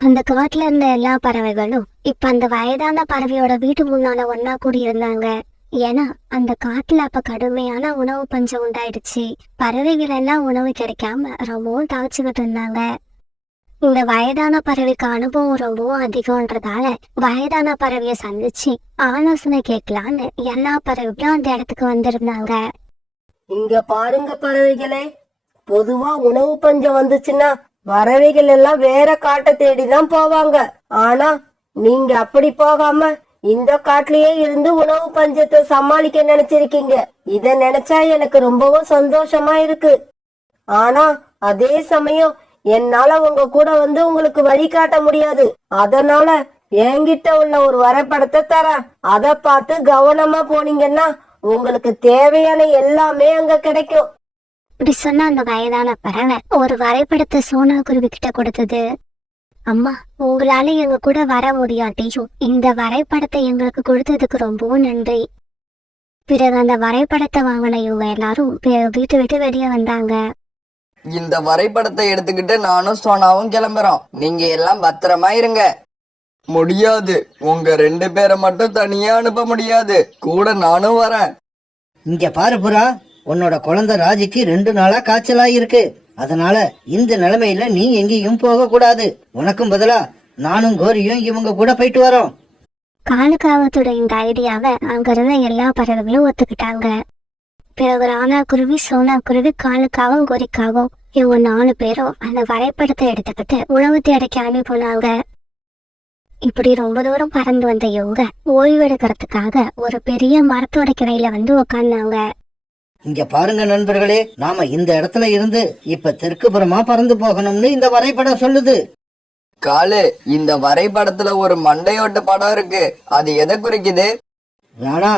அந்த காட்டுல இருந்த எல்லா பறவைகளும் இப்ப அந்த வயதான பறவையோட வீட்டு முன்னால ஒன்னா கூடி இருந்தாங்க. ஏன்னா அந்த காட்டுல அப்ப கடுமையான உணவு பஞ்சம் உண்டாயிடுச்சு. பறவைகள் எல்லாம் உணவு கிடைக்காம ரொம்பவும் தவிச்சுக்கிட்டு இருந்தாங்க. இந்த வயதான பறவைக்கு அனுபவம் ரொம்பவும் அதிகம்ன்றதால வயதான பறவைய சந்திச்சு ஆலோசனை கேட்கலான்னு எல்லா பறவைகளும் அந்த இடத்துக்கு வந்திருந்தாங்க. இங்க பாருங்க பறவைகளே, பொதுவா உணவு பஞ்சம் வந்துச்சுன்னா பறவைகள் எல்லாம் வேற காட்டை தேடிதான் போவாங்க. ஆனா நீங்க அப்படி போகாம இந்த காட்டுலயே இருந்து உணவு பஞ்சத்தை சமாளிக்க நினைச்சிருக்கீங்க. இத நினைச்சா எனக்கு ரொம்பவும் சந்தோஷமா இருக்கு. ஆனா அதே சமயம் என்னால உங்க கூட வந்து உங்களுக்கு வழிகாட்ட முடியாது. அதனால என்கிட்ட உள்ள ஒரு வரைபடத்தை தரேன். அத பார்த்து கவனமா போனீங்கன்னா உங்களுக்கு தேவையான எல்லாமே அங்க கிடைக்கும். இப்படி சொன்ன அந்த வயதான பறவை ஒரு வரைபடத்தை சோனா குருவி கிட்ட கொடுத்தது. அம்மா, உங்களால எங்க கூட வர முடியாட்டியும் இந்த வரைபடத்தை எங்களுக்கு கொடுத்ததுக்கு ரொம்பவும் நன்றி. பிறகு அந்த வரைபடத்தை வாங்கின இவங்க எல்லாரும் வீட்டை விட்டு வெளியே வந்தாங்க. இந்த வரைபடத்தை எடுத்துக்கிட்டு நானும் சோனாவும் கிளம்புறோம். நீங்க எல்லாம் பத்திரமா இருங்க. முடியாது, உங்க 2 பேரை மட்டும் தனியா அனுப்ப முடியாது. கூட நானும் வரேன். இங்க பாரு புறா, உன்னோட குழந்தை ராஜிக்கு 2 நாளா காய்ச்சலா இருக்கு. அதனால இந்த நிலைமையில நீ எங்கேயும் போக கூடாது. உனக்கும் பதிலா நானும் கோரியும் இவங்க கூட போயிட்டு வரோம். காலுக்காவத்தோட இந்த ஐடியாவை அங்க இருந்த எல்லா பறவைகளும் ஒத்துக்கிட்டாங்க. பிறகு ராணா குருவி, சோனா குருவி, காலுக்காவும் கோரிக்காவும் இவங்க 4 பேரும் அந்த வரைபடத்தை எடுத்துக்கிட்டு உணவு தேட கிளம்பி போனாங்க. இப்படி ரொம்ப தூரம் பறந்து வந்த இவங்க ஓய்வெடுக்கிறதுக்காக ஒரு பெரிய மரத்தோட கிளையில வந்து உக்காந்தாங்க. இங்க பாருங்க நண்பர்களே, நாம இந்த இடத்துல இருந்து இப்ப தெற்கு புறமா பறந்து போகணும்னு இந்த வரைபடம் சொல்லுது. காலு, இந்த வரைபடத்துல ஒரு மண்டையோட்ட படம் இருக்கு. அது எதை குறிக்குது? ராணா,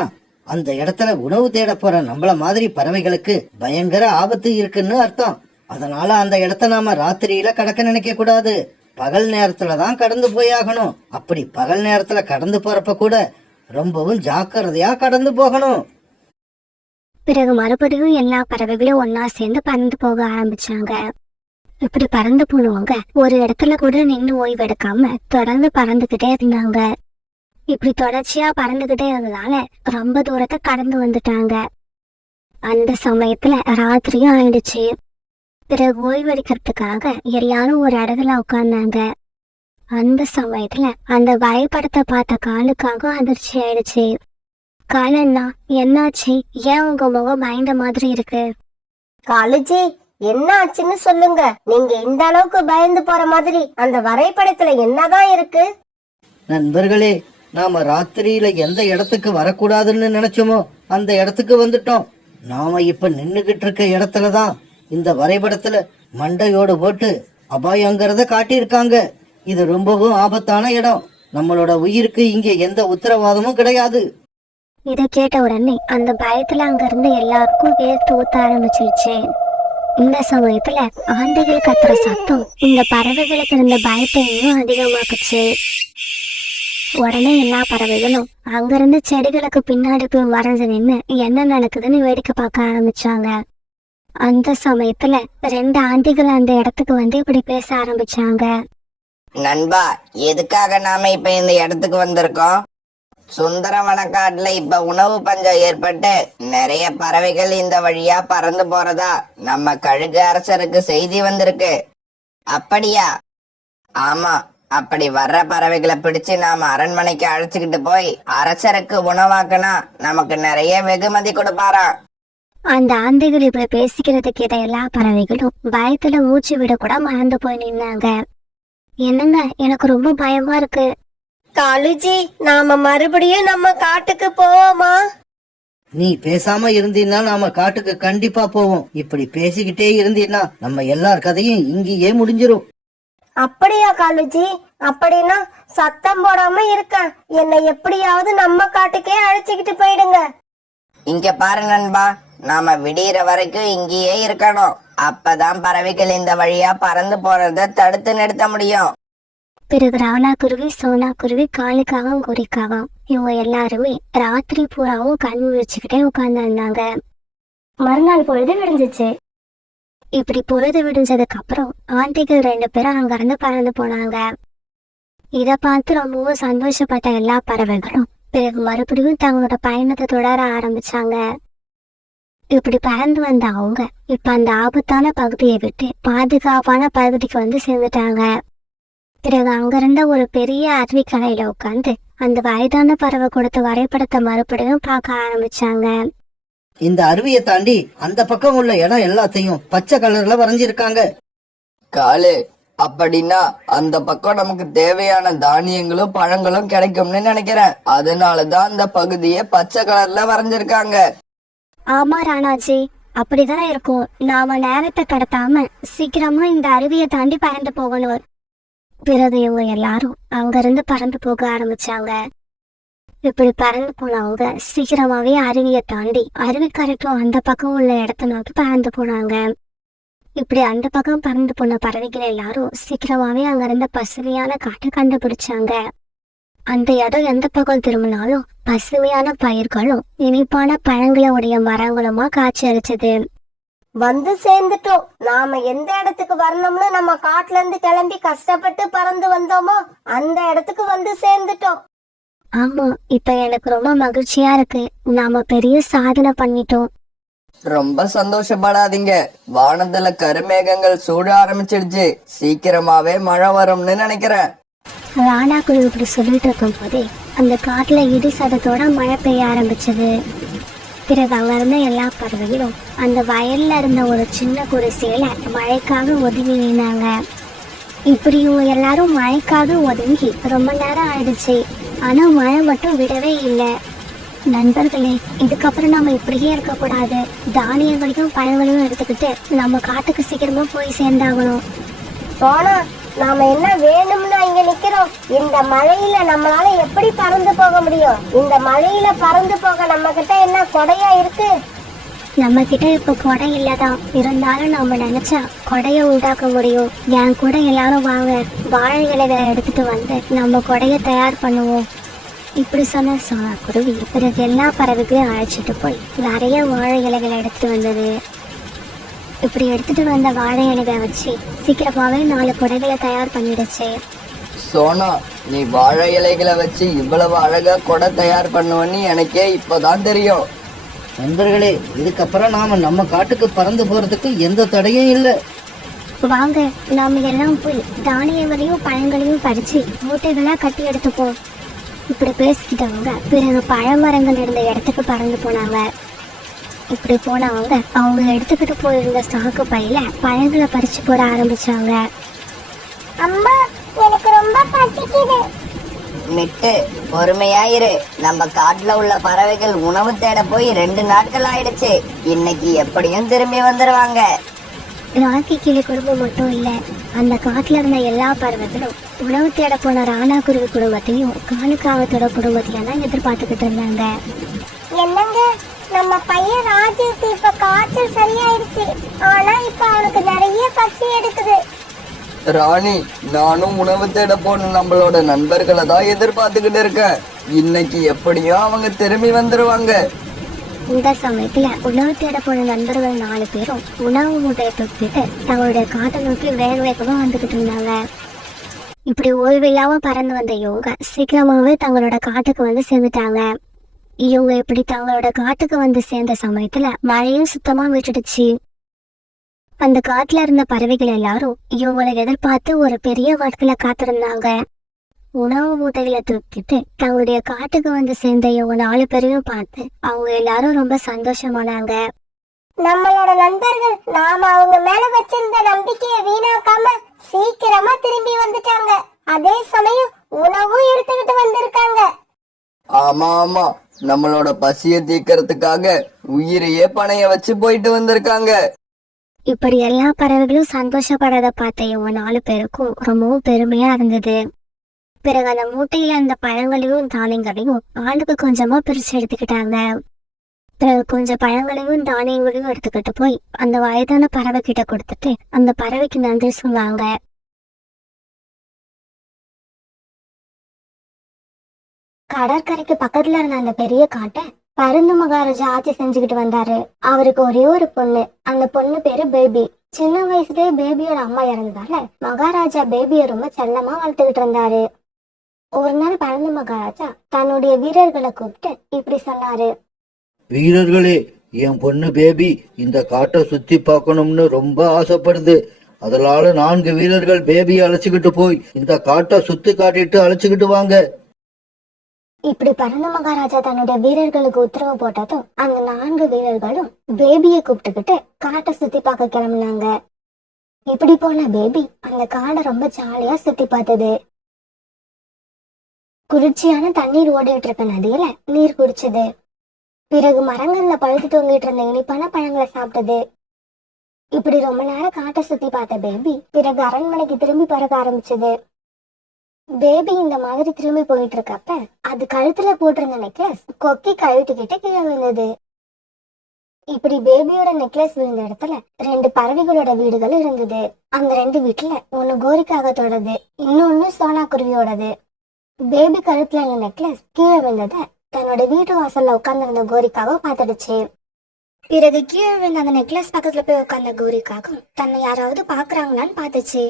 அந்த இடத்துல உணவு தேட போற நம்மள மாதிரி பறவைகளுக்கு பயங்கர ஆபத்து இருக்குன்னு அர்த்தம். அதனால அந்த இடத்த நாம ராத்திரியில கடக்க நினைக்க கூடாது. பகல் நேரத்துலதான் கடந்து போயாகணும். அப்படி பகல் நேரத்துல கடந்து போறப்ப கூட ரொம்பவும் ஜாக்கிரதையா கடந்து போகணும். பிறகு மறுபடியும் எல்லா பறவைகளும் ஒன்னா சேர்ந்து பறந்து போக ஆரம்பிச்சாங்க. இப்படி பறந்து போனவங்க ஒரு இடத்துல கூட நின்று ஓய்வெடுக்காம தொடர்ந்து பறந்துகிட்டே இருந்தாங்க. இப்படி தொடர்ச்சியா பறந்துகிட்டே இருந்ததால ரொம்ப தூரத்தை கடந்து வந்துட்டாங்க. அந்த சமயத்துல ராத்திரியும் ஆயிடுச்சு. பிறகு ஓய்வெடுக்கிறதுக்காக எல்லாரும் ஒரு இடத்துல உட்கார்ந்தாங்க. அந்த சமயத்துல அந்த வரைபடத்தை பார்த்த காலுக்காக அதிர்ச்சி ஆயிடுச்சு. காலண்ணா, என்னாச்சு? ஏன் உங்க முகம் பயந்த மாதிரி இருக்கு? காலுஜி, என்ன ஆச்சுன்னு சொல்லுங்க. நீங்க இந்த அளவுக்கு பயந்து போற மாதிரி அந்த வரைபடத்துல என்னதான் இருக்கு? நண்பர்களே, நாம ராத்திரியில எந்த இடத்துக்கு வரக்கூடாதுன்னு நினைச்சோமோ அந்த இடத்துக்கு வந்துட்டோம். நாம இப்ப நின்னுகிட்டு இருக்க இடத்துலதான் இந்த வரைபடத்துல மண்டையோடு போட்டு அபாயங்கிறத காட்டியிருக்காங்க. இது ரொம்பவும் ஆபத்தான இடம். நம்மளோட உயிருக்கு இங்க எந்த உத்தரவாதமும் கிடையாது. இதை கேட்ட உடனே அந்த பயத்துல அங்க இருந்து எல்லாருக்கும் வேர்த்து ஊத்த ஆரம்பிச்சிருச்சு. இந்த சமயத்துல ஆந்தைகள் கத்துற சத்தம் இந்த பறவைகளுக்கு இருந்த பயத்தை இன்னும் அதிகமாக்குச்சு. உடனே எல்லா பறவைகளும் அங்கிருந்து செடிகளுக்கு பின்னாடி போய் மறைஞ்சு நின்று என்ன நடக்குதுன்னு வேடிக்கை பார்க்க ஆரம்பிச்சாங்க. அந்த சமயத்துல 2 ஆந்தைகள் அந்த இடத்துக்கு வந்து இப்படி பேச ஆரம்பிச்சாங்க. நண்பா, எதுக்காக நாம இப்ப இந்த இடத்துக்கு வந்திருக்கோம்? சுந்தரவனக்காட்டுல இப்ப உணவு பஞ்சம் ஏற்பட்டு நிறைய பறவைகள் இந்த வழியா பறந்து போறதா நம்ம கழுகு அரசருக்கு செய்தி வந்திருக்கு. அப்படியா? ஆமா, அப்படி வர்ற பறவைகளை பிடிச்சு நாம அரண்மனைக்கு அழைச்சுக்கிட்டு போய் அரசருக்கு உணவாக்குனா நமக்கு நிறைய வெகுமதி கொடுப்பாராம். அந்த ஆந்தைகள் இப்படி பேசிக்கிறது கேட்ட எல்லா பறவைகளும் பயத்துல மூச்சு விட கூட மறந்து போய் நின்னாங்க. என்னங்க, எனக்கு ரொம்ப பயமா இருக்கு. காலுஜி, நாம மறுபடியும் நம்ம காட்டுக்கு போவோமா? நீ பேசாம இருந்தீன்னா நாம காட்டுக்கு கண்டிப்பா போவோம். இப்படி பேசிக்கிட்டே இருந்தீன்னா நம்ம எல்லார் கதையும் இங்கேயே முடிஞ்சிரும். அப்படியா காலுஜி? அப்படின்னா சத்தம் போடாம இருக்க என்னை எப்படியாவது நம்ம காட்டுக்கே அழைச்சிக்கிட்டு போயிடுங்க. இங்க பாரு நண்பா, நாம விடியற வரைக்கும் இங்கேயே இருக்கணும். அப்பதான் பறவைகள் இந்த வழியா பறந்து போறத தடுத்து நிறுத்த முடியும். பிறகு ராணா குருவி, சோனா குருவி, காலுக்காகவும் கோரிக்காவும் இவங்க எல்லாருமே ராத்திரி பூராவும் கண் விழிச்சுக்கிட்டே உட்கார்ந்து. மறுநாள் பொழுது விடிஞ்சிச்சு. இப்படி பொழுது விடிஞ்சதுக்கு அப்புறம் ஆண்டிகள் 2 பேரும் அங்கிருந்து பறந்து போனாங்க. இத பார்த்து ரொம்பவும் சந்தோஷப்பட்ட எல்லா பறவைகளும் பிறகு மறுபடியும் தங்களோட பயணத்தை தொடர ஆரம்பிச்சாங்க. இப்படி பறந்து வந்த அவங்க இப்ப அந்த ஆபத்தான பகுதியை விட்டு பாதுகாப்பான பகுதிக்கு வந்து சேர்ந்துட்டாங்க. பிறகு அங்கிருந்த ஒரு பெரிய அருவிக்கரையில உட்காந்து அந்த வயதான பறவை கொடுத்த வரைபடத்தை மறுபடியும் பார்க்க ஆரம்பிச்சாங்க. இந்த அருவியை தாண்டி அந்த பக்கம் உள்ள இடம் எல்லாத்தையும் பச்சை கலர்ல வரைஞ்சிருக்காங்க. காலு, அப்படின்னா அந்த பக்கம் நமக்கு தேவையான தானியங்களும் பழங்களும் கிடைக்கும்னு நினைக்கிறேன். அதனாலதான் அந்த பகுதியை பச்சை கலர்ல வரைஞ்சிருக்காங்க. ஆமா ராணாஜி, அப்படிதான் இருக்கும். நாம நேரத்தை கடத்தாம சீக்கிரமா இந்த அருவியை தாண்டி பறந்து போகணும். பிறகு இவங்க எல்லாரும் அங்கிருந்து பறந்து போக ஆரம்பிச்சாங்க. இப்படி பறந்து போனவங்க சீக்கிரமாவே அருவியை தாண்டி அருவிக்கரைக்கும் அந்த பக்கம் உள்ள இடத்த நோக்கி பறந்து போனாங்க. இப்படி அந்த பக்கம் பறந்து போன பறவைகள் எல்லாரும் சீக்கிரமாவே அங்க இருந்த பசுமையான காட்டை கண்டுபிடிச்சாங்க. அந்த இடம் எந்த பக்கம் திரும்பினாலும் பசுமையான பயிர்களும் இனிப்பான பழங்களுடைய மரங்களுமா காட்சி அளிச்சது. வந்து சேர்ந்துட்டோம். நாம எந்த இடத்துக்கு வரணும்னு நம்ம காட்டுல இருந்து கிளம்பி கஷ்டப்பட்டு பறந்து வந்தோமோ அந்த இடத்துக்கு வந்து சேர்ந்துட்டோம். ஆமா, இப்ப எனக்கு ரொம்ப மகிழ்ச்சியா இருக்கு. நாம பெரிய சாதனை பண்ணிட்டோம். ரொம்ப சந்தோஷப்படாதீங்க. வானத்துல கருமேகங்கள் சூட ஆரம்பிச்சிடுச்சு. சீக்கிரமாவே மழை வரும்னு நினைக்கிறேன். ராணா குழு இப்படி சொல்லிட்டு இருக்கும் போதே அந்த காட்டுல இடி சதத்தோட மழை பெய்ய ஆரம்பிச்சது. பிறகு அங்க இருந்த எல்லா பறவைகளும் அந்த வயல்ல இருந்த ஒரு சின்ன குடிசையில மழைக்காக ஒதுங்கி நின்னாங்க. இப்படி இவங்க எல்லாரும் மழைக்காக ஒதுங்கி ரொம்ப நேரம் ஆயிடுச்சு. ஆனா மழை மட்டும் விடவே இல்லை. நண்பர்களே, இதுக்கப்புறம் நம்ம இப்படியே இருக்கக்கூடாது. தானியங்களையும் பழங்களையும் எடுத்துக்கிட்டு நம்ம காட்டுக்கு சீக்கிரமா போய் சேர்ந்தாகணும். போனா நாம என்ன வேணும்னா இங்க நிக்கிறோம். இந்த மழையில நம்மளால எப்படி பறந்து போக முடியும்? இந்த மழையில பறந்து போக நம்ம கிட்ட என்ன கொடையா இருக்கு? நம்ம கிட்ட இப்ப கொடை இல்லதான், இருந்தாலும் நம்ம நினைச்சா கொடைய உண்டாக்க முடியும். என் கூட எல்லாரும் வாங்க, வாழை இலைகளை எடுத்துட்டு வந்து நம்ம கொடைய தயார் பண்ணுவோம். இப்படி சொன்ன சோனா குருவி பிறகு எல்லா பறவைகளையும் அழைச்சிட்டு போய் நிறைய வாழை இலைகளை எடுத்துட்டு வந்தது. இப்படி எடுத்துட்டு வந்த வாழை இலைகளை வச்சு சீக்கிரமாவே 4 கொடைகளை தயார் பண்ணிடுச்சு. சோனா, நீ வாழை இலைகளை வச்சு இவ்வளவு அழகா கொடை தயார் பண்ணுவன்னு எனக்கே இப்பதான் தெரியும். நண்பர்களே, இதுக்கப்புறம் நாம நம்ம காட்டுக்கு பறந்து போறதுக்கு எந்த தடையும் இல்லை. வாங்க, நாம எல்லாம் போய் தானியங்களையும் பழங்களையும் பறிச்சு மூட்டைகளா கட்டி எடுத்துப்போம். இப்படி பேசிக்கிட்டவங்க பிறகு பழமரங்கள் இருந்த இடத்துக்கு பறந்து போனாங்க. இப்படி போனவங்க அவங்க எடுத்துக்கிட்டு போயிருந்த சாக்கு பையில பழங்களை பறிச்சு போட ஆரம்பிச்சாங்க. அம்மா, எனக்கு ரொம்ப பசிக்குது. மிட்டு, பொறுமையாயிரு. நம்ம காட்டுல உள்ள பறவைகள் உணவு தேட போய் 2 நாட்கள் ஆயிடுச்சு. இன்னைக்கு எப்படியும் திரும்பி வந்துருவாங்க. ராக்கி கிளி குடும்பம் மட்டும் இல்ல, அந்த காட்டுல இருந்த எல்லா பறவைகளும் உணவு தேட போன ராணா குருவி குடும்பத்தையும் காலுக்காவத்தோட குடும்பத்தையும் தான் எதிர்பார்த்துக்கிட்டு இருந்தாங்க. என்னங்க, நம்ம பையன் ராஜுக்கு இப்ப காய்ச்சல் சரியாயிடுச்சு. ஆனா இப்ப அவனுக்கு நிறைய பசி எடுக்குது. ராணி, நானும் உணவு தேட போன நம்மளோட நண்பர்களை தான் எதிர்பார்த்துக்கிட்டு இருக்கேன். இன்னைக்கு எப்படியும் அவங்க திரும்பி வந்துருவாங்க. இந்த சமயத்துல உணவு தேட போன நண்பர்கள் 4 பேரும் உணவு மூட்டையை தூக்கிட்டு தங்களுடைய காட்டை நோக்கி வேக வேகமா வந்துகிட்டு இருந்தாங்க. இப்படி ஓய்வில்லாம பறந்து வந்த இவங்க சீக்கிரமாவே தங்களோட காட்டுக்கு வந்து சேர்ந்துட்டாங்க. இவங்க இப்படி தங்களோட காட்டுக்கு வந்து சேர்ந்த சமயத்துல மழையும் சுத்தமா விட்டுடுச்சு. அந்த காட்டுல இருந்த பறவைகள் எல்லாரும் இவங்களை எதிர்பார்த்து ஒரு பெரிய வடக்குல காத்திருந்தாங்க. உணவு மூட்டைகளை தூக்கிட்டு தங்களுடைய காட்டுக்கு வந்து சேர்ந்த இவங்க 4 பேரையும் பார்த்து அவங்க எல்லாரும் ரொம்ப சந்தோஷமானாங்க. நம்மளோட நண்பர்கள் நாம அவங்க மேல வச்சிருந்த நம்பிக்கையை வீணாக்காம சீக்கிரமா திரும்பி வந்துட்டாங்க. அதே சமயம் உணவும் எடுத்துக்கிட்டு வந்திருக்காங்க. ஆமா ஆமா, நம்மளோட பசியை தீர்க்கறதுக்காக உயிரையே பணைய வச்சு போயிட்டு வந்திருக்காங்க. இப்படி எல்லா பறவைகளும் சந்தோஷப்படாத பார்த்த இவங்க 4 பேருக்கும் ரொம்பவும் பெருமையா இருந்தது. பிறகு அந்த மூட்டையில இருந்த பழங்களையும் தானியங்களையும் ஆளுக்கு கொஞ்சமா பிரிச்சு எடுத்துக்கிட்டாங்க. பிறகு கொஞ்சம் பழங்களையும் தானியங்களையும் எடுத்துக்கிட்டு போய் அந்த வயதான பறவை கிட்ட கொடுத்துட்டு அந்த பறவைக்கு நன்றி சொன்னாங்க. கடற்கரைக்கு பக்கத்துல இருந்த அந்த பெரிய காட்டை பருந்து மகாராஜா ஆட்சி செஞ்சுக்கிட்டு வந்தாரு. அவருக்கு ஒரே ஒரு பொண்ணு. அந்த பொண்ணு பேரு பேபி. சின்ன வயசுலயே பேபியோட அம்மா இறந்ததால மகாராஜா பேபியை ரொம்ப செல்லமா வளர்த்துக்கிட்டு இருந்தாரு. ஒரு நாள் பறந்து மகாராஜா தன்னுடைய வீரர்களை கூப்பிட்டு இப்படி சொன்னாரு. வீரர்களே, என் பொண்ணு பேபி இந்த காட்டை சுத்தி பார்க்கணும்னு ரொம்ப ஆசைப்படுது. அதனால 4 வீரர்கள் பேபியை அழைச்சுக்கிட்டு போய் இந்த காட்டை சுத்தி காட்டிட்டு அழைச்சுக்கிட்டு வாங்க. இப்படி பறந்து மகாராஜா தன்னுடைய வீரர்களுக்கு உத்தரவு போட்டதும் அந்த 4 வீரர்களும் பேபியை கூப்பிட்டுக்கிட்டு காட்டை சுத்தி பார்க்க கிளம்புனாங்க. இப்படி போன பேபி அந்த காடை ரொம்ப ஜாலியா சுத்தி பார்த்தது. குளிர்ச்சியான தண்ணீர் ஓடிட்டு இருக்க நதியில நீர் குடிச்சது. பிறகு மரங்கள்ல பழுத்து தொங்கிட்டு இருந்த இனிப்பான பழங்களை சாப்பிட்டது. இப்படி ரொம்ப நேரம் காட்டை சுத்தி பார்த்த பேபி பிறகு அரண்மனைக்கு திரும்பி பறக்க ஆரம்பிச்சது. பேபி இந்த மாதிரி திரும்பி போயிட்டு இருக்கப்ப அது கழுத்துல போட்டிருந்த நெக்லஸ் கொக்கி கழுத்துக்கிட்டு கீழே விழுந்தது. இப்படி பேபியோட நெக்லஸ் விழுந்த இடத்துல 2 பறவைகளோட வீடுகள் இருந்தது. அந்த 2 வீட்டுல ஒண்ணு கோரிக்காகத்தோடது, இன்னொன்னு சோனா குருவியோடது. பேபி கழுத்துல இருந்த நெக்லஸ் கீழே விழுந்தத தன்னோட வீட்டு வாசல்ல உட்கார்ந்திருந்த கோரிக்காக பார்த்துடுச்சு. பிறகு கீழே விழுந்த அந்த நெக்லஸ் பக்கத்துல போய் உட்கார்ந்த கோரிக்காகவும் தன்னை யாராவது பாக்குறாங்களான்னு பார்த்துச்சு.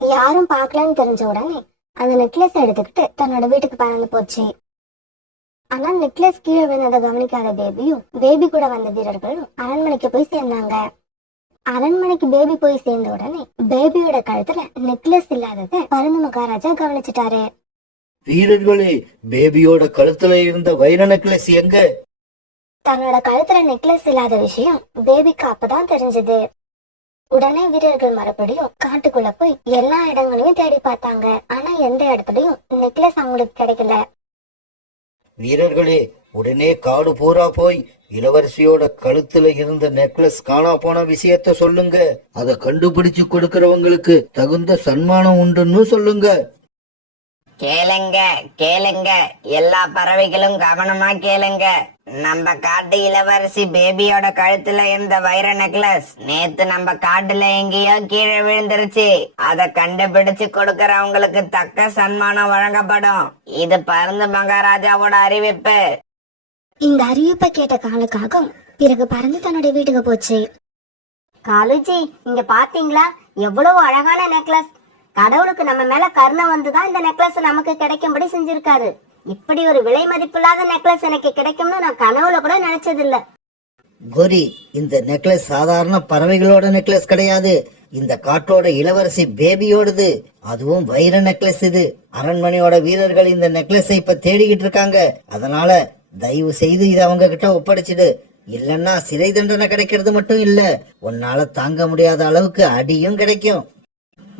யாரும் பார்க்கலான்னு தெரிஞ்ச உடனே அந்த நெக்லஸ் எடுத்துக்கிட்டு தன்னோட வீட்டுக்கு பறந்து போச்சு. ஆனா நெக்லஸ் கீழே விழுந்ததை கவனிக்காத பேபியும் பேபி கூட வந்த வீரர்களும் அரண்மனைக்கு போய் சேர்ந்தாங்க. அரண்மனைக்கு பேபி போய் சேர்ந்த உடனே பேபியோட கழுத்துல நெக்லஸ் இல்லாததை பருந்து மகாராஜா கவனிச்சுட்டாரு. வீரர்களே, பேபியோட கழுத்துல இருந்த வைர நெக்லஸ் எங்க? தன்னோட கழுத்துல நெக்லஸ் இல்லாத விஷயம் பேபிக்கு அப்பதான் தெரிஞ்சது. உடனே வீரர்கள் மறுபடியும் காட்டுக்குள்ள போய் எல்லா இடங்களையும் தேடி பார்த்தாங்க. ஆனா எந்த இடத்துலயும் நெக்லஸ் அவங்களுக்கு கிடைக்கல. வீரர்களே, உடனே காடு பூரா போய் இளவரசியோட கழுத்துல இருந்த நெக்லஸ் காணா போன விஷயத்த சொல்லுங்க. அத கண்டுபிடிச்சு கொடுக்கறவங்களுக்கு தகுந்த சன்மானம் உண்டுன்னு சொல்லுங்க. கேளுங்க கேளுங்க, எல்லா பறவைகளும் கவனமா கேளுங்க. நம்ம காட்டு இளவரசி பேபியோட கழுத்துல இருந்த வைர நெக்லஸ் நேத்து நம்ம காட்டுல எங்கேயோ கீழே விழுந்துருச்சு. அத கண்டுபிடிச்சு கொடுக்கறவங்களுக்கு தக்க சன்மானம் வழங்கப்படும். இது பருந்து மகாராஜாவோட அறிவிப்பு. இந்த அறிவிப்பை கேட்ட காலுக்காகவும் பிறகு பறந்து தன்னுடைய வீட்டுக்கு போச்சு. காலுஜி, இங்க பாத்தீங்களா எவ்வளவு அழகான நெக்லஸ். கடவுளுக்கு நம்ம மேல கருணை வந்துதான் இந்த நெக்லஸ் நமக்கு கிடைக்கும்படி செஞ்சிருக்காரு. இப்படி ஒரு விலை மதிப்பில்லாத நெக்லஸ் எனக்கு கிடைக்கும்னு நான் கனவுல கூட நினைச்சது இல்ல. கோரி, இந்த நெக்லஸ் சாதாரண பறவைகளோட நெக்லஸ் கிடையாது. இந்த காட்டோட இளவரசி பேபியோடது. அதுவும் வைர நெக்லஸ். இது அரண்மனையோட வீரர்கள் இந்த நெக்லஸை இப்ப தேடிக்கிட்டு இருக்காங்க. அதனால தயவு செய்து இதை அவங்க கிட்ட ஒப்படைச்சிடு. இல்லன்னா சிறை தண்டனை கிடைக்கிறது மட்டும் இல்ல, உன்னால தாங்க முடியாத அளவுக்கு அடியும் கிடைக்கும்.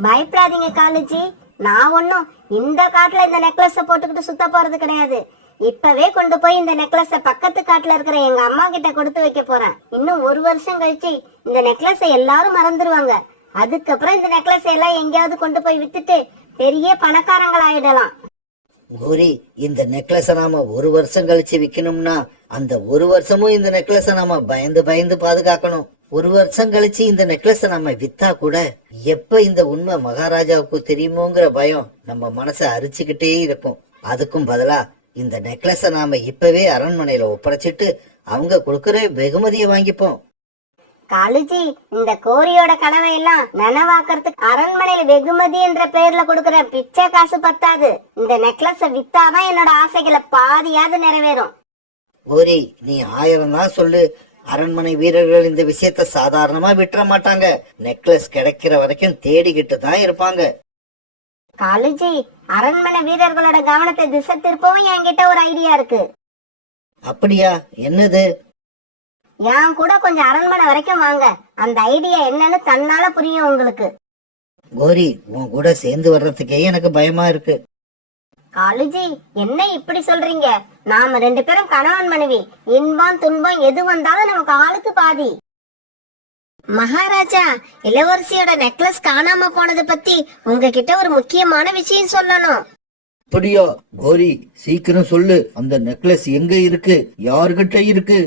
பயப்படாதீங்க காலுஜி, நான் ஒன்னும் இந்த காட்டுல இந்த நெக்லஸ் போட்டுக்கிட்டு சுத்த போறது கிடையாது. இப்பவே கொண்டு போய் இந்த நெக்லஸ பக்கத்து காட்டுல இருக்கிற எங்க அம்மா கிட்ட கொடுத்து வைக்க போறேன். இன்னும் 1 வருஷம் கழிச்சு இந்த நெக்லஸ எல்லாரும் மறந்துடுவாங்க. அதுக்கப்புறம் இந்த நெக்லஸ் எல்லாம் எங்கேயாவது கொண்டு போய் வித்துட்டு பெரிய பணக்காரங்களாயிடலாம். கோரி, இந்த நெக்லஸ நாம 1 வருஷம் கழிச்சு விக்கணும்னா அந்த 1 வருஷமும் இந்த நெக்லஸ நாம பயந்து பயந்து பாதுகாக்கணும். 1 வருஷம் கழிச்சு இந்த நெக்லஸ நம்ம வித்தா கூட எப்ப இந்த உண்மை மகாராஜாவுக்கு தெரியுமோங்கிற பயம் நம்ம மனசை அரிச்சுக்கிட்டே இருக்கும். அதுக்கும் பதிலா இந்த நெக்லஸ நாம இப்பவே அரண்மனையில ஒப்படைச்சிட்டு அவங்க கொடுக்கற வெகுமதியை வாங்கிப்போம். காலுஜி, இந்த கோரியோட கனவை எல்லாம் நனவாக்குறதுக்கு அரண்மனையில வெகுமதி என்ற பெயர்ல கொடுக்கற பிச்சை காசு பத்தாது. இந்த நெக்லஸ வித்தாதான் என்னோட ஆசைகளை பாதியாவது நிறைவேறும். கோரி, நீ 1000 தான் சொல்லு, அரண்மனை வீரர்கள் இந்த விஷயத்த சாதாரணமா விட்டுற மாட்டாங்க. நெக்லஸ் கிடைக்கிற வரைக்கும் தேடிக்கிட்டு தான் இருப்பாங்க. காலுஜி, அரண்மனை வீரர்களோட கவனத்தை திசை திருப்பவும் என்கிட்ட ஒரு ஐடியா இருக்கு. அப்படியா? என்னது? என் கூட கொஞ்சம் அரண்மனை வரைக்கும் வாங்க. அந்த ஐடியா என்னன்னு தன்னால புரியும் உங்களுக்கு. கோரி, உன் கூட சேர்ந்து வர்றதுக்கே எனக்கு பயமா இருக்கு. காலுஜி, என்ன இப்படி சொல்றீங்க? நாம 2 பேரும் கணவன் மனைவி. இன்பம் துன்பம் எது வந்தாலும் நமக்கு ஆளுக்கு பாதி. மகாராஜா, இளவரசியோட நெக்லஸ் காணாம போனது பத்தி உங்ககிட்ட ஒரு முக்கியமான விஷயம் சொல்லணும். அப்படியா? கோரி, சீக்கிரம் சொல்லு. அந்த நெக்லஸ் எங்க இருக்கு? யார்கிட்ட இருக்கு?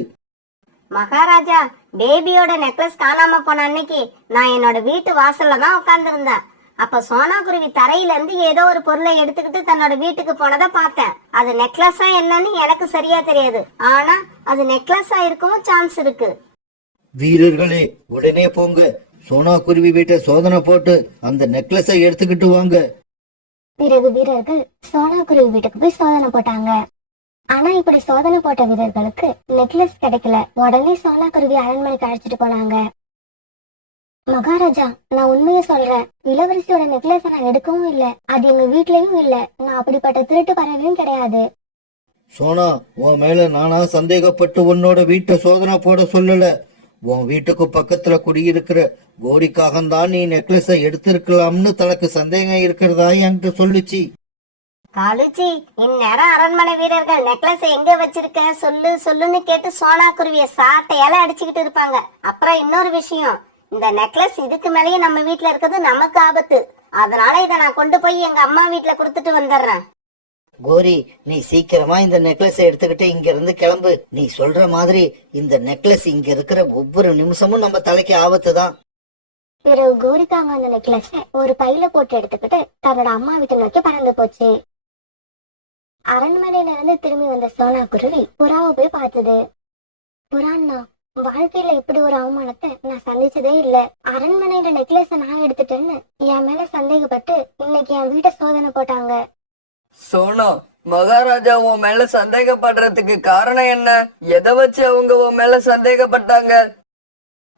மகாராஜா, பேபியோட நெக்லஸ் காணாம போன அன்னைக்கு நான் என்னோட வீட்டு வாசல்ல தான் உட்கார்ந்து இருந்தேன். அப்ப சோனா குருவி தரையில இருந்து ஏதோ ஒரு பொருளை எடுத்துக்கிட்டு தன்னோட வீட்டுக்கு போனதை பார்த்தேன். அது நெக்லஸா என்னன்னு எனக்கு சரியா தெரியாது. ஆனா அது நெக்லஸா இருக்கவும் சான்ஸ் இருக்கு. வீரர்களே, உடனே போங்க. சோனா குருவி வீட்டை சோதனை போட்டு அந்த நெக்லஸை எடுத்துக்கிட்டு வாங்க. பிறகு வீரர்கள் சோனாக்குருவி வீட்டுக்கு போய் சோதனை போட்டாங்க. ஆனா இப்படி சோதனை போட்ட வீரர்களுக்கு நெக்லஸ் கிடைக்கல. உடனே சோனாக்குருவி அரண்மனைக்கு அழைச்சிட்டு போனாங்க. மகாராஜா, நான் உண்மையை சொல்றேன். இளவரசியோட நெக்லஸ நான் எடுக்கவும் இல்ல, அது எங்க வீட்லயும் இல்ல. நான் அப்படிப்பட்ட திருட்டு பறவையும் கிடையாது. சோனா, உன் மேல நானா சந்தேகப்பட்டு உன்னோட வீட்டை சோதனை போட சொல்லல. உன் வீட்டுக்கு பக்கத்துல குடியிருக்கிற கோரிக்காகத்தான் நீ நெக்லஸை எடுத்திருக்கலாம்னு தனக்கு சந்தேகம் இருக்கிறதா என்கிட்ட சொல்லுச்சு. காலுஜி, இந்நேரம் அரண்மனை வீரர்கள் நெக்லஸ் எங்க வச்சிருக்க சொல்லு சொல்லுன்னு கேட்டு சோனாக்குருவிய சாட்டையால அடிச்சுக்கிட்டு இருப்பாங்க. அப்புறம் இன்னொரு விஷயம், இந்த நெக்லஸ் இதுக்கு மேலேயும் நம்ம வீட்டுல இருக்கிறது நமக்கு ஆபத்து. அதனால இதை நான் கொண்டு போய் எங்க அம்மா வீட்டுல கொடுத்துட்டு வந்துடுறேன். கோரி, நீ சீக்கிரமா இந்த நெக்லஸை எடுத்துக்கிட்டு இங்க இருந்து கிளம்பு. நீ சொல்ற மாதிரி இந்த நெக்லஸ் இங்க இருக்கிற ஒவ்வொரு நிமிஷமும் நம்ம தலைக்கு ஆபத்து தான். பிறகு கோரிக்காங்க அந்த நெக்லஸ ஒரு பையில போட்டு எடுத்துக்கிட்டு தன்னோட அம்மா வீட்டை நோக்கி பறந்து போச்சு. அரண்மனையில இருந்து திரும்பி வந்த சோனாக்குருவி புறாவை போய் பார்த்தது. புறான்னா, வாழ்க்கையில இப்படி ஒரு அவமானத்தை நான் சந்திச்சதே இல்ல. அரண்மனையில நெக்லஸ நான் எடுத்துட்டேன்னு என் மேல சந்தேகப்பட்டு இன்னைக்கு என் வீட்டை சோதனை போட்டாங்க. சோனா, மகாராஜா உன் மேல சந்தேகப்படுறதுக்கு காரணம் என்ன? எதை வச்சு அவங்க உன் மேல சந்தேகப்பட்டாங்க?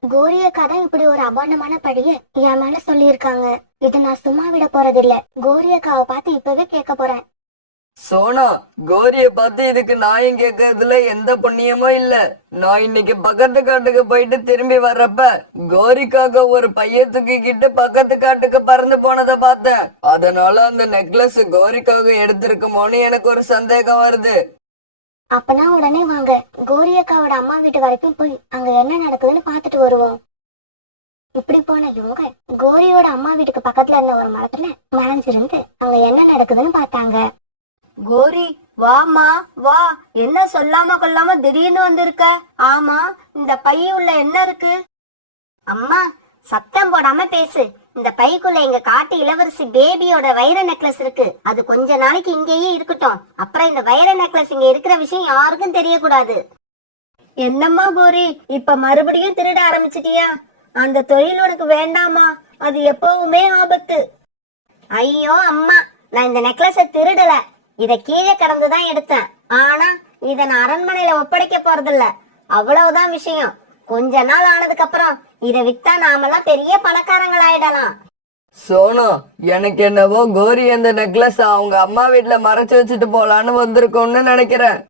கோரியக்கா தான் இப்படி ஒரு அபாண்டமான படிய என் மேல சொல்லியிருக்காங்க. இதை நான் சும்மா விட போறதில்ல. கோரியக்காவை பார்த்து இப்பவே கேட்க போறேன். சோனா, கோரிய பார்த்து இதுக்கு நியாயம் கேட்கறதுல எந்த புண்ணியமும் இல்ல. நான் இன்னைக்கு பக்கத்து காட்டுக்கு போயிட்டு திரும்பி வர்றப்ப கோரிக்காக ஒரு பைய தூக்கிக்கிட்டு பக்கத்து காட்டுக்கு பறந்து போனதை பார்த்தேன். அதனால அந்த நெக்லஸ் கோரிக்காக எடுத்திருக்குமோன்னு எனக்கு ஒரு சந்தேகம் வருது. அப்பனா உடனே வாங்க, கோரியக்காவோட அம்மா வீட்டு வரைக்கும் போய் அங்க என்ன நடக்குதுன்னு பாத்துட்டு வருவோம். இப்படி போன இவங்க கோரியோட அம்மா வீட்டுக்கு பக்கத்துல இருந்த ஒரு மரத்துல மறைஞ்சிருந்து அங்க என்ன நடக்குதுன்னு பார்த்தாங்க. கோரி, வாமா வா. என்ன சொல்லாம கொள்ளாம திடீர்னு வந்திருக்க? ஆமா, இந்த பையுள்ள என்ன இருக்கு? அம்மா, சத்தம் போடாம பேசு. இந்த பைக்குள்ள எங்க காட்டு இளவரசி பேபியோட வைர நெக்லஸ் இருக்கு. அது கொஞ்ச நாளைக்கு இங்கேயே இருக்கட்டும். அப்புறம் இந்த வைர நெக்லஸ் இங்க இருக்கிற விஷயம் யாருக்கும் தெரியக்கூடாது. என்னம்மா கோரி, இப்ப மறுபடியும் திருட ஆரம்பிச்சிட்டியா? அந்த தொழில் உனக்கு வேண்டாமா? அது எப்பவுமே ஆபத்து. ஐயோ அம்மா, நான் இந்த நெக்லஸ திருடல. இத கீழே கடந்துதான் எடுத்தேன். ஆனா இத நான் அரண்மனையில ஒப்படைக்க போறதில்ல. அவ்வளவுதான் விஷயம். கொஞ்ச நாள் ஆனதுக்கு அப்புறம் இத வித்தா நாமெல்லாம் பெரிய பணக்காரங்கள் ஆயிடலாம். சோனா, எனக்கு என்னவோ கோரி அந்த நெக்லஸ் அவங்க அம்மா வீட்டுல மறைச்சு வச்சுட்டு போலான்னு வந்திருக்கோம்னு நினைக்கிறேன்.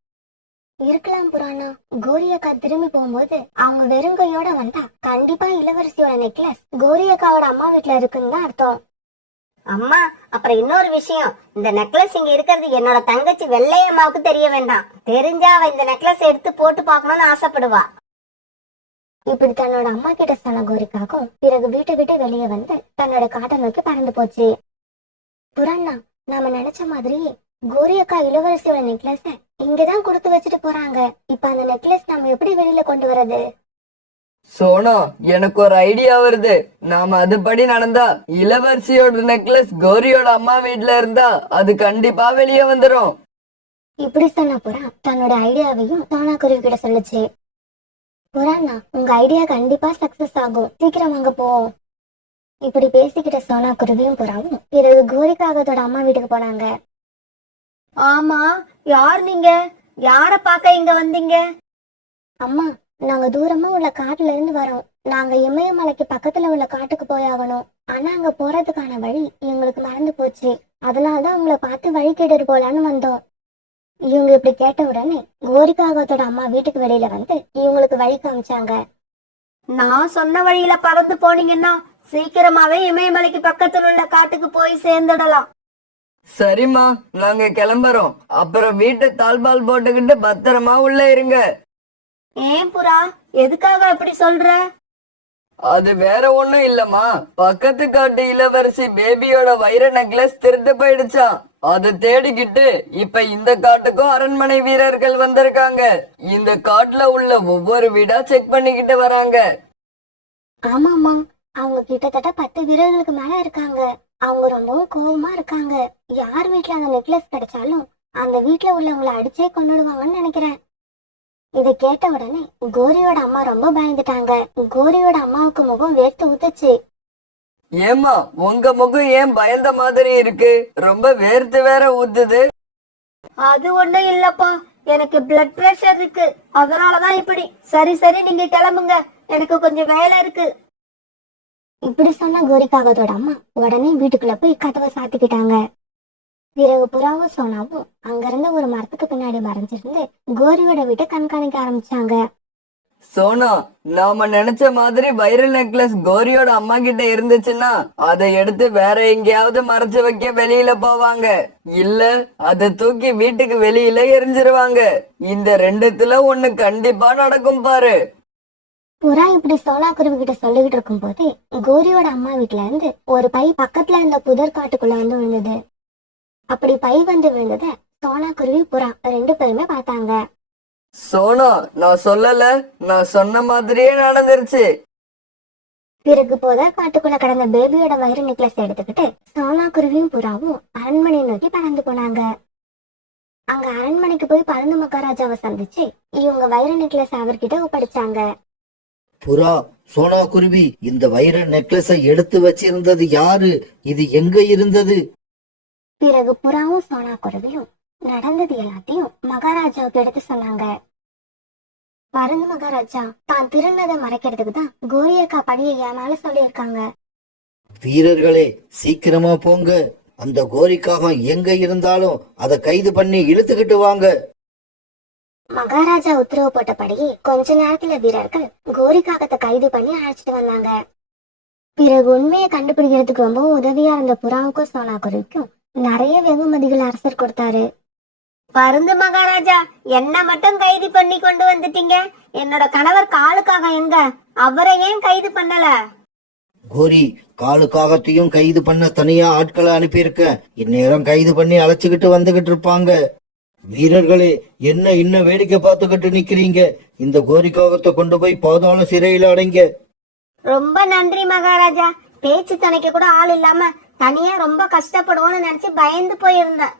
இருக்கலாம் புராணா. கோரியக்கா திரும்பி போகும்போது அவங்க வெறுங்கையோட வந்தா கண்டிப்பா இளவரசியோட நெக்லஸ் கோரியக்காவோட அம்மா வீட்டுல இருக்குன்னு தான் அர்த்தம். அம்மா, அப்புறம் இன்னொரு விஷயம், இந்த நெக்லஸ் இங்க இருக்கிறது என்னோட தங்கச்சி வெள்ளையம்மாவுக்கு தெரிய வேண்டாம். தெரிஞ்சா அவ இந்த நெக்லஸ் எடுத்து போட்டு பார்க்கணும்னு ஆசைப்படுவா. இப்படி தன்னோட அம்மா கிட்ட சொன்ன கோரிக்காக்கும் பிறகு வீட்டை விட்டு வெளியே வந்து தன்னோட காட்டை நோக்கி பறந்து போச்சு. புராணா, நாம நினைச்ச மாதிரி கோரியக்கா இளவரசியோட நெக்லஸ இங்கதான் கொடுத்து வச்சுட்டு போறாங்க. இப்ப அந்த நெக்லஸ் நம்ம எப்படி வெளியில கொண்டு வர்றது? சோனா, எனக்கு ஒரு ஐடியா வருது. நாம அதுபடி நடந்தா இளவரசியோட நெக்லஸ் கோரியோட அம்மா வீட்டுல இருந்தா அது கண்டிப்பா வெளியே வந்துரும். இப்படி சொன்ன புறா தன்னோட ஐடியாவையும் சோனாக்குருவி கிட்ட சொல்லுச்சு. புறாண்ணா, உங்க ஐடியா கண்டிப்பா சக்சஸ் ஆகும். சீக்கிரம் வாங்க போவோம். இப்படி பேசிக்கிட்ட சோனாக்குருவியும் புறாவும் பிறகு கோரிக்காகத்தோட அம்மா வீட்டுக்கு போனாங்க. ஆமா, யார் நீங்க? யார பார்க்க இங்க வந்தீங்க? அம்மா, நாங்க தூரமா உள்ள காட்டுல இருந்து வரோம். நாங்க இமயமலைக்கு பக்கத்துல உள்ள காட்டுக்கு போயாகணும். ஆனா அங்க போறதுக்கான வழி எங்களுக்கு மறந்து போச்சு. அதனாலதான் உங்களை பார்த்து வழி கேட்டுட்டு போலான்னு வந்தோம். இவங்க இப்படி கேட்ட உடனே கோரிக்காகத்தோட அம்மா வீட்டுக்கு வெளியில வந்து இவங்களுக்கு வழி காமிச்சாங்க. நான் சொன்ன வழியில பறந்து போனீங்கன்னா சீக்கிரமாவே இமயமலைக்கு பக்கத்துல உள்ள காட்டுக்கு போய் சேர்ந்துடலாம். சரிம்மா, நாங்க கிளம்புறோம். அப்புறம் வீட்டை தாழ்பால் போட்டுக்கிட்டு பத்திரமா உள்ள இருங்க. ஏன் புறா, எதுக்காக அப்படி சொல்ற? அது வேற ஒண்ணும் இல்லம்மா. பக்கத்து காட்டு இளவரசி பேபியோட வைர நெக்லஸ் திருட்டு போயிடுச்சான். அதை தேடிக்கிட்டு இப்ப இந்த காட்டுக்கும் அரண்மனை வீரர்கள் வந்திருக்காங்க. இந்த காட்டுல உள்ள ஒவ்வொரு வீடா செக் பண்ணிக்கிட்டு வராங்க. ஆமாமா, அவங்க கிட்டத்தட்ட 10 வீரர்களுக்கு மேல இருக்காங்க. அவங்க ரொம்பவும் கோபமா இருக்காங்க. யார் வீட்டுல அந்த நெக்லஸ் கிடைச்சாலும் அந்த வீட்டுல உள்ளவங்களை அடிச்சே கொண்டுடுவாங்கன்னு நினைக்கிறேன். இதை கேட்ட உடனே கோரியோட அம்மா ரொம்ப பயந்துட்டாங்க. கோரியோட அம்மாவுக்கு முகம் வேர்த்து ஊத்துச்சு. ஏமா உங்க முகம் ஏன் பயந்த மாதிரி இருக்கு? ரொம்ப வேர்த்து வேற ஊத்துது. அது ஒண்ணும் இல்லப்பா, எனக்கு பிளட் பிரஷர் இருக்கு, அதனாலதான் இப்படி. சரி சரி, நீங்க கிளம்புங்க, எனக்கு கொஞ்சம் வேலை இருக்கு. இப்படி சொன்ன கோரிக்காகத்தோட அம்மா உடனே வீட்டுக்குள்ள போய் கதவை சாத்திக்கிட்டாங்க. பிறகு புறாவும் சோனாவும் அங்கிருந்து ஒரு மரத்துக்கு பின்னாடி மறைஞ்சிருந்து கோரியோட வீட்டை கண்காணிக்க ஆரம்பிச்சாங்க. சோனா, நாம நினைச்ச மாதிரி வைரல் நெக்லஸ் கோரியோட அம்மா கிட்ட இருந்துச்சுன்னா அதை எடுத்து வேற எங்கேயாவது மறைச்சு வைக்க வெளியில போவாங்க, இல்ல அதை தூக்கி வீட்டுக்கு வெளியில எரிஞ்சிருவாங்க. இந்த ரெண்டுத்துல ஒண்ணு கண்டிப்பா நடக்கும் பாரு. புறா இப்படி சோனா குருவி கிட்ட சொல்லிக்கிட்டு இருக்கும் போது கோரியோட அம்மா வீட்டுல இருந்து ஒரு பை பக்கத்துல இருந்த புதர் காட்டுக்குள்ள வந்து விழுந்தது. அப்படி பை வந்து விழுந்தத சோனா குருவி புறா 2 பேருமே பார்த்தாங்க. சோனா, நான் சொல்லல, நான் சொன்ன மாதிரியே நடந்துருச்சு. பிறகு புதர் காட்டுக்குள்ள கடந்த பேபியோட வைர நெக்லஸ் எடுத்துக்கிட்டு சோனா குருவியும் புறாவும் அரண்மனையை நோக்கி பறந்து போனாங்க. அங்க அரண்மனைக்கு போய் பருந்து மகாராஜாவை சந்திச்சு இவங்க வைர நெக்லஸ் அவர்கிட்ட ஒப்படைச்சாங்க. புறா, சோனா குருவி, இந்த வைர நெக்லஸை எடுத்து வச்சிருந்தது யாரு? இது எங்க இருந்தது? பிறகு புறாவும் சோனா குருவியும் நடந்தது எல்லாத்தையும் மகாராஜாவுக்கு எடுத்து சொன்னாங்க. பருந்து மகாராஜா தான் திருநதை மறைக்கிறதுக்கு தான் கோரியக்கா பணியை என் மேல சொல்லியிருக்காங்க. வீரர்களே, சீக்கிரமா போங்க. அந்த கோரிக்காக எங்க இருந்தாலும் அதை கைது பண்ணி இழுத்துக்கிட்டு வாங்க. மகாராஜா உத்தரவு போட்டபடியே கொஞ்ச நேரத்துல வீரர்கள் கோரிக்காகத்தை கைது பண்ணி அழைச்சிட்டு வந்தாங்க. பிறகு உண்மையை கண்டுபிடிக்கிறதுக்கு ரொம்ப உதவியா இருந்த புறாவுக்கும் சோனா குருவிக்கும் நிறைய வெகுமதிகள் அரசர் கொடுத்தாரு. பருந்து மகாராஜா, என்ன மட்டும் கைது பண்ணி கொண்டு வந்துட்டீங்க, என்னோட கணவர் காலுக்காக எங்க? அவரை ஏன் கைது பண்ணல? கோரி, காலுக்காகத்தையும் கைது பண்ண தனியா ஆட்களை அனுப்பியிருக்க. இந்நேரம் கைது பண்ணி அழைச்சுக்கிட்டு வந்துகிட்டு இருப்பாங்க. வீரர்களே, என்ன இன்னும் வேடிக்கை பார்த்துக்கிட்டு நிக்கிறீங்க? இந்த கோரிக்காகத்தை கொண்டு போய் பாதாள சிறையில அடைங்க. ரொம்ப நன்றி மகாராஜா. பேச்சு துணைக்கு கூட ஆள் இல்லாம தனியா ரொம்ப கஷ்டப்படுவோம்னு நினைச்சு பயந்து போயிருந்தேன்.